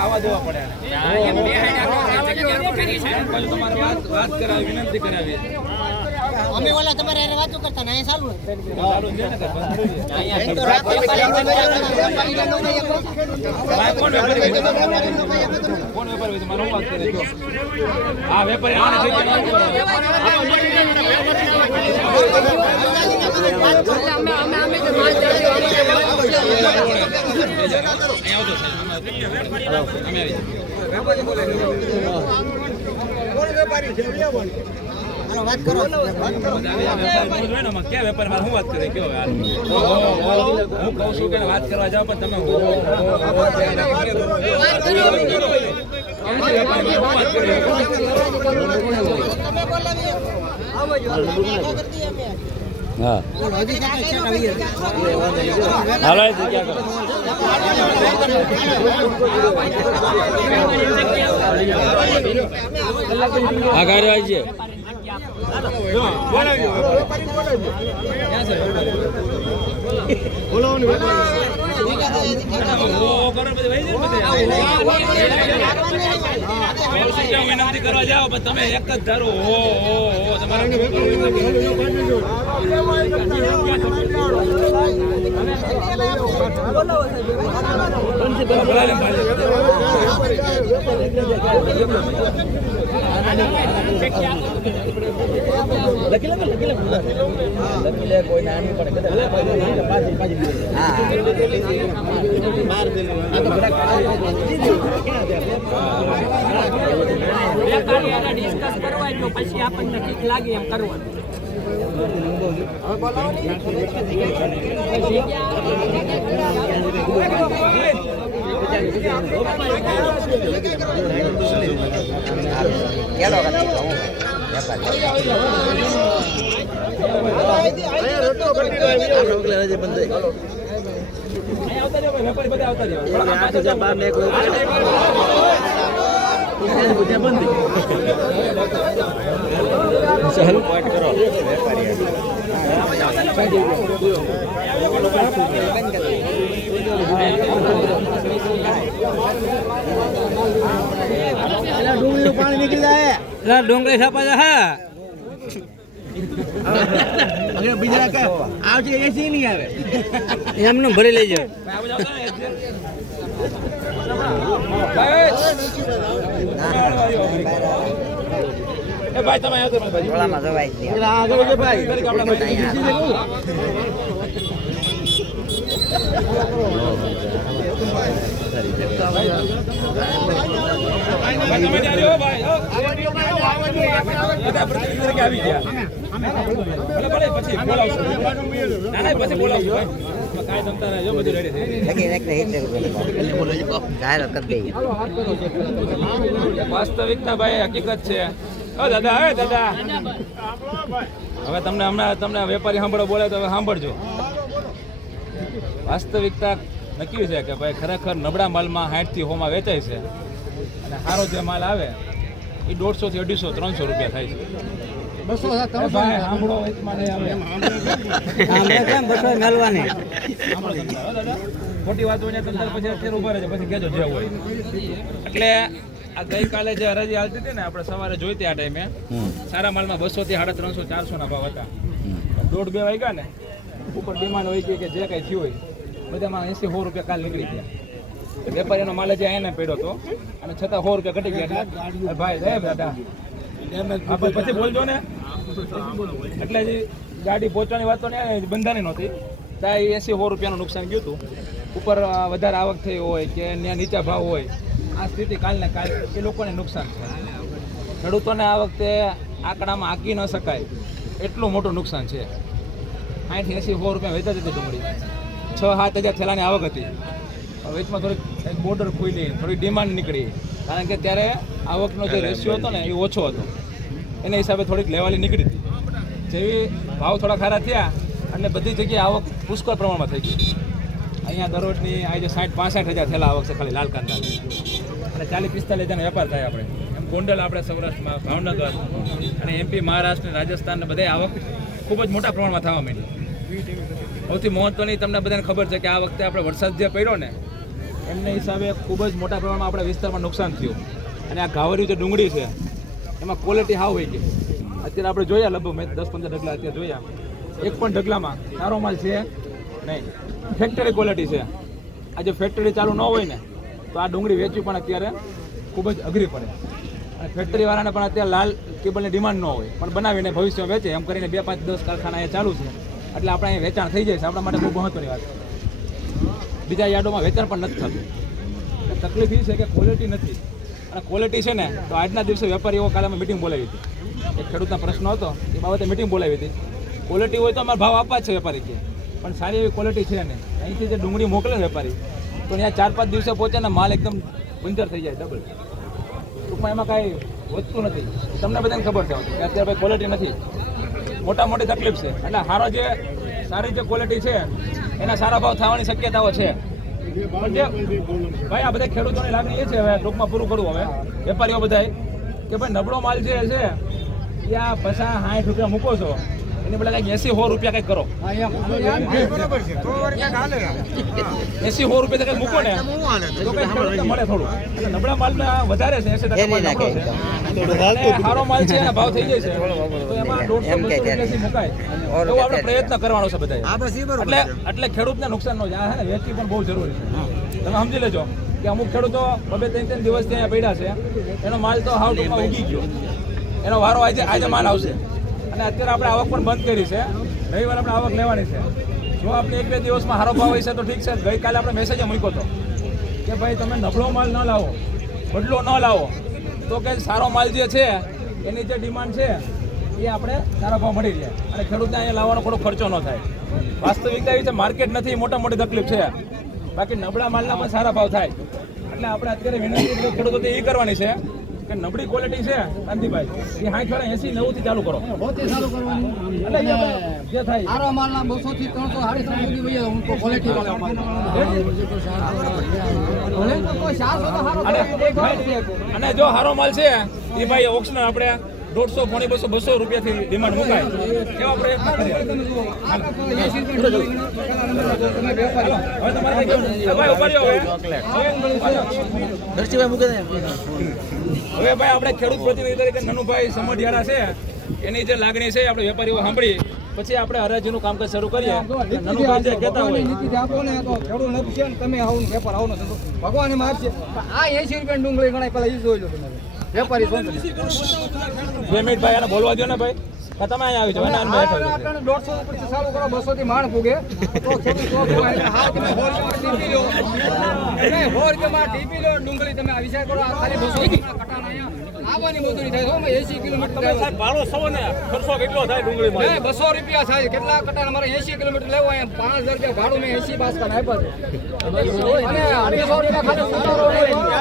આવા દેવા પડે તમારે વાત કરાવી વિનંતી કરાવી અમે ઓલા તમારે વાતો કરતા ને ચાલુ કોણ વેપારી મારો વાત કરે આ વેપારી વાત કરો ક્યાં વેપારી મારે હું વાત કરે કયો હું કહું છું કે વાત કરવા જાવ પણ તમે હા આગળ આવી વિનંતી કરવા જાઓ પણ તમે એક જ ધારો ડિસ્કસ કરવા તો પછી આપણને ઠીક લાગે એમ કરવાનું પાણી નીકળી જાય ડુંગળી છાપા હા બીજા આવશે એસી નહીં આવે એમને ભરી લેજો ભાઈ તમે આવી ગયા પછી બોલાવશું પછી બોલાવશું કાંઈ તમતા જો બધું રેડી વાસ્તવિકતા ભાઈ હકીકત છે દાદા હવે દાદા હવે તમને વેપારી સાંભળો બોલે તો હવે સાંભળજો વાસ્તવિકતા નક્કી છે કે ભાઈ ખરેખર નબળા માલમાં 60 થી 100 માં વેચાય છે અને સારો જે માલ આવે એ 150 થી 250 300 રૂપિયા થાય છે ખોટી વાત હોય પછી અત્યારે ઉભા રહે પછી કેજો જે હોય એટલે આ ગઈકાલે જે હરાજી હાલતી હતી ને આપણે સવારે જોઈતી આ ટાઈમે સારા માલમાં 200 થી 350 400 ના ભાવ હતા 1:30-2 વાગ્યા ને ઉપર ડિમાન્ડ હોય કે જે કઈ થયું હોય બધામાં 80-100 રૂપિયા કાલ નીકળી ગયા વેપારીનો માલ જ એને પડ્યો હતો અને છતાં 100 રૂપિયા ઘટી ગયા ભાઈ સાહેબ દાદા પછી બોલજો ને એટલે ગાડી પહોંચવાની વાતો ને બંધાણી નહોતી ત્યાં 80-100 રૂપિયાનું નુકસાન ગયું હતું ઉપર વધારે આવક થઈ હોય કે ત્યાં નીચા ભાવ હોય આ સ્થિતિ કાલને કાલ એ લોકોને નુકસાન છે ખેડૂતોને આ વખતે આંકડામાં આંકી ન શકાય એટલું મોટું નુકસાન છે 60-80-100 રૂપિયા વેચાતી હતી ડુંગળી 6-7 હજાર થેલાની આવક હતી વેચમાં થોડીક બોર્ડર ખુલી થોડી ડિમાન્ડ નીકળી કારણ કે ત્યારે આવકનો જે રેશિયો હતો ને એ ઓછો હતો એના હિસાબે થોડીક લેવાલી નીકળી હતી જેવી ભાવ થોડા ખારા થયા અને બધી જગ્યાએ આવક પુષ્કળ પ્રમાણમાં થઈ ગઈ અહીંયા દરરોજની આજે 60-65 હજાર થેલા આવક છે ખાલી લાલ કાંદા અને 40-45 હજારનો વેપાર થાય આપણે એમ ગોંડલ આપણે સૌરાષ્ટ્રમાં ભાવનગર અને એમપી મહારાષ્ટ્ર રાજસ્થાન બધે આવક ખૂબ જ મોટા પ્રમાણમાં થવા માંડી સૌથી મહત્વની તમને બધાને ખબર છે કે આ વખતે આપણે વરસાદ જે પડ્યો ને એમના હિસાબે ખૂબ જ મોટા પ્રમાણમાં આપણા વિસ્તારમાં નુકસાન થયું. અને આ ઘાવરિયું જે ડુંગળી છે એમાં ક્વોલિટી હાવ હોય ગઈ. અત્યારે આપણે જોયા લગભગ મેં 10-15 ઢગલા અત્યારે જોયા, એક પણ ઢગલામાં સારો માલ છે નહીં. ફેક્ટરી ક્વોલિટી છે. આજે ફેક્ટરી ચાલુ ન હોય ને તો આ ડુંગળી વેચવી પણ અત્યારે ખૂબ જ અઘરી પડે. અને ફેક્ટરીવાળાને પણ અત્યારે લાલ કેબલની ડિમાન્ડ ન હોય, પણ બનાવીને ભવિષ્યમાં વેચે એમ કરીને 2, 5, 10 કારખાના અહીંયા ચાલુ છે. એટલે આપણે અહીંયા વેચાણ થઈ જાય છે, આપણા માટે બહુ મહત્વની વાત. બીજા યાર્ડોમાં વેચાણ પણ નથી થતું. તકલીફ એ છે કે ક્વોલિટી નથી. અને ક્વોલિટી છે ને તો આજના દિવસે વેપારીઓ કાલે અમે મિટિંગ બોલાવી હતી. એક ખેડૂતના પ્રશ્ન હતો એ બાબતે મિટિંગ બોલાવી હતી. ક્વોલિટી હોય તો અમારે ભાવ આપવા જ છે વેપારી કે, પણ સારી એવી ક્વોલિટી છે ને. અહીંથી જે ડુંગળી મોકલે ને વેપારી તો ત્યાં 4-5 દિવસે પહોંચે ને માલ એકદમ બંજર થઈ જાય, ડબલ. ટૂંકમાં એમાં કાંઈ વધતું નથી. તમને બધાને ખબર છે કે અત્યારે ભાઈ ક્વોલિટી નથી, મોટા મોટી તકલીફ છે. એટલે સારી જે ક્વોલિટી છે એના સારા ભાવ થવાની શક્યતાઓ છે. પણ જે ભાઈ આ બધા ખેડૂતોની લાગણી એ છે, હવે ટૂંકમાં પૂરું કરવું હવે વેપારીઓ બધા કે ભાઈ નબળો માલ જે છે એ આ 50-60 રૂપિયા મૂકો છો, એની બદલે કંઈક 80-100 રૂપિયા કંઈક કરો. 80-100 રૂપિયા કંઈક મૂકો ને તો કંઈક ખેડૂતને મળે થોડું. એટલે નબળા માલમાં વધારે છે, 80% માલ નબળો છે. અને સારો માલ છે એના ભાવ થઈ જાય છે તો એમાં 150-200 રૂપિયાથી મુકાય એવો આપણે પ્રયત્ન કરવાનો છે બધા. એટલે ખેડૂતને નુકસાન ન જાય. આ વેચવી પણ બહુ જરૂરી છે. તમે સમજી લેજો કે અમુક ખેડૂતો 2-3 દિવસ ત્યાં પડ્યા છે, એનો માલ તો હાવ ટૂંકમાં ઉગી ગયો, એનો વારો આજે માલ આવશે. અને અત્યારે આપણે આવક પણ બંધ કરી છે. રવિવાર આપણે આવક લેવાની છે. જો આપણે 1-2 દિવસમાં સારો ભાવ હશે તો ઠીક છે. ગઈકાલે આપણે મેસેજ મૂક્યો હતો કે ભાઈ તમે નબળો માલ ન લાવો, બદલો ન લાવો, તો કે સારો માલ જે છે એની જે ડિમાન્ડ છે એ આપણે સારા ભાવ મળી રહે અને ખેડૂતને અહીંયા લાવવાનો થોડો ખર્ચો ન થાય. વાસ્તવિકતા એ છે માર્કેટ નથી, મોટા મોટી તકલીફ છે. બાકી નબળા માલના પણ સારા ભાવ થાય. એટલે આપણે અત્યારે વિનંતી ખેડૂતો એ કરવાની છે કે નબળી ક્વોલિટી છે કાંતિભાઈ એ 80-90 થી ચાલુ કરો. એટલે જે થાય સારો માલના 200 થી 300 350 સુધી ક્વોલિટી અને જો સારો માલ છે એ ભાઈ ઓક્શન આપણે 150-200 રૂપિયાથી ડિમાન્ડ મુકાય એવા પ્રયત્ન કરીએ. હવે ભાઈ આપણે ખેડૂત પ્રતિનિધિ તરીકે નનુભાઈ સમઢિયાળા છે એની જે લાગણી છે આપણે વેપારીઓ સાંભળી પછી આપણે હરાજીનું કામકાજ શરૂ કરીએ. નનુભાઈ જે કહેતા હોય તમે આવું વેપાર આવો ભગવાન એમાં આપશે. આ 80 રૂપિયા ડુંગળી ગણાય પેલા એ જોઈ લો તમે વેપારી. 2 મિનિટ ભાઈ એને બોલવા દો ને ભાઈ. તમે અહીંયા આવી જાઓ. 150 રૂપિયા ચાલુ કરો, 200 થી માણ પૂગે તો ડુંગળી તમે આ વિચાર કરો. ખાલી 200 આવવાની મજૂરી થાય 80 કિલોમીટર ભાડો સૌ ને ખર્ચો કેટલો થાય ડુંગળીમાં? 200 રૂપિયા થાય. કેટલા કટાણા મારે 80 કિલોમીટર લેવો, અહીંયા 5000 રૂપિયા ભાડું મેં 80 બાસકા આપ્યા અને 250 રૂપિયા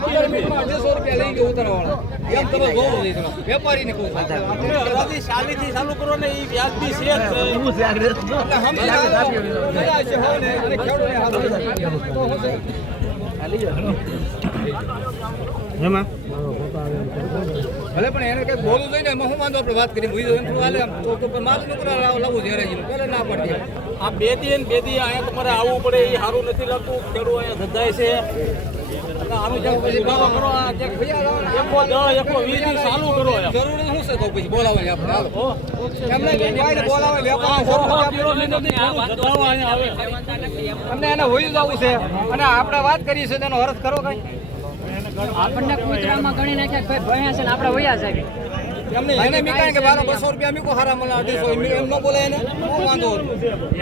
ખાલી 200 રૂપિયા લઈ ગયો ઉતારવાળા. એમ તમે જોવો વેપારીને કહું શાલીથી ચાલુ કરો ને એ વ્યાજબી છે. ભલે પણ એને કઈ બોલવું જોઈએ ને એમાં હું વાંધો આપણે વાત કરી માલ લાવવું જોઈએ ના પડે. આ 2 દી અહીંયા તમારે આવવું પડે એ સારું નથી લાગતું. ખેડૂત અહીંયા ધંધાય છે. એને હોઈ જવું છે અને આપણે વાત કરી છે તેનો અર્થ કરો કઈ. આપણને કૂતરામાં ગણી નાખ્યા ભાઈ ભણ્યા છે ને આપણે વયા જાય. એને મીકાય કે 200 રૂપિયા મીકો હારા મને 250 એમ ન બોલે એને વાંધો.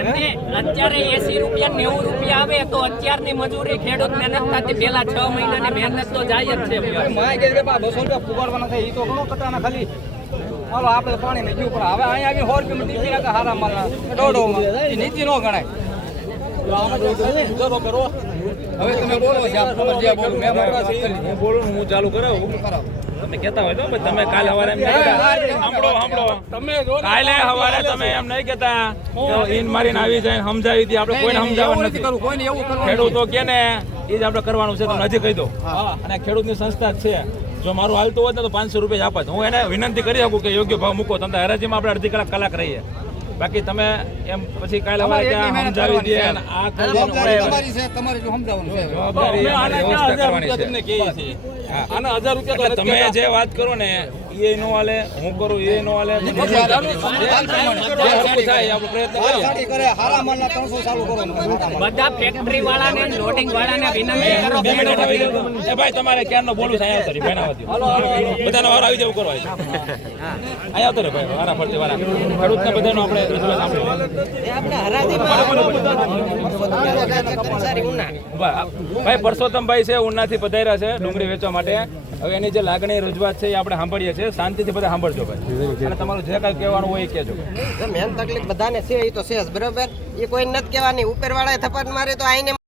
એમને અત્યારે 80 રૂપિયા 90 રૂપિયા આવે તો અત્યારની મજૂરી ખેડૂત મહેનત થતી પેલા 6 મહિનાની મહેનત તો જાય જ છે. માય કે 200 રૂપિયા ફુગાડવાના થાય એ તો ઘણો કટાના ખાલી. હાલો આપણે પાણી ને પીવું પણ હવે અહીંયા આવી 100 રૂપિયા ટીપી નાખે હારા માલના દોઢોમાં નીતિ ન ગણાય. હવે તમે બોલો જે બોલો મેં બોલું હું ચાલુ કરાવું. તમે કહેતા હોય તો તમે કાલે સવારે એમ સાંભળો તમે કાલે સવારે તમે એમ નહીં કહેતા ઈન મારીને આવી જાય સમજાવી હતી. આપણે કોઈને સમજાવવાનું નથી. કોઈને એવું ખેડૂતો કે ને એ જ આપણે કરવાનું છે. તમને હજી કહી દો. અને ખેડૂતની સંસ્થા જ છે. જો મારું હાલતું હોત ને તો 500 રૂપિયા આપત. હું એને વિનંતી કરી શકું કે યોગ્ય ભાવ મૂકો. તમે હરાજીમાં આપણે અડધી કલાક રહીએ. બાકી તમે એમ પછી કાલે અમારે ત્યાં સમજાવી દે અને આ કરી દે ને જવાબદારી ઓળે. તમારી છે, તમારે એટલું સમજાવવાનું છે. જવાબદારી અમારી વ્યવસ્થા કરવાની છે. હા. એટલે તમે જે વાત કરો ને એ નો હાલે, હું કરું એ નો હાલે. જે હરખું થાય એ આપણે પ્રયત્ન કરીએ. સારી કરે, હારા માલના 300 ચાલુ કરો ને, હારા માલ. બધા ફેક્ટરી વાળાને લોડિંગ વાળાને વિનંતી કરો બે મિનિટ આવી જાવ. એ ભાઈ તમારે ક્યારનો બોલું છે અહીંયા આવતો રહે, બેન આવતી. બધાનો વારો આવી જવું કરો અહીંયા આવતો રહે ભાઈ, વારા ફરતી વારા. ખેડૂતને બધાનો આપણે રજૂઆત સાંભળી ભાઈ પરસોત્તમભાઈ છે ઉનાથી પધાર્યા છે ડુંગળી વેચવા માટે. હવે એની જે લાગણી રજૂઆત છે એ આપણે સાંભળીએ છીએ. શાંતિથી બધા સાંભળજો ભાઈ, અને તમારું જે કાંઈ કહેવાનું હોય એ કહેજો. મેન તકલીફ બધાને છે, એ તો છે જ, બરોબર. એ કોઈ નથી કહેવાની. ઉપરવાળાએ થપ્પડ મારે તો આઈને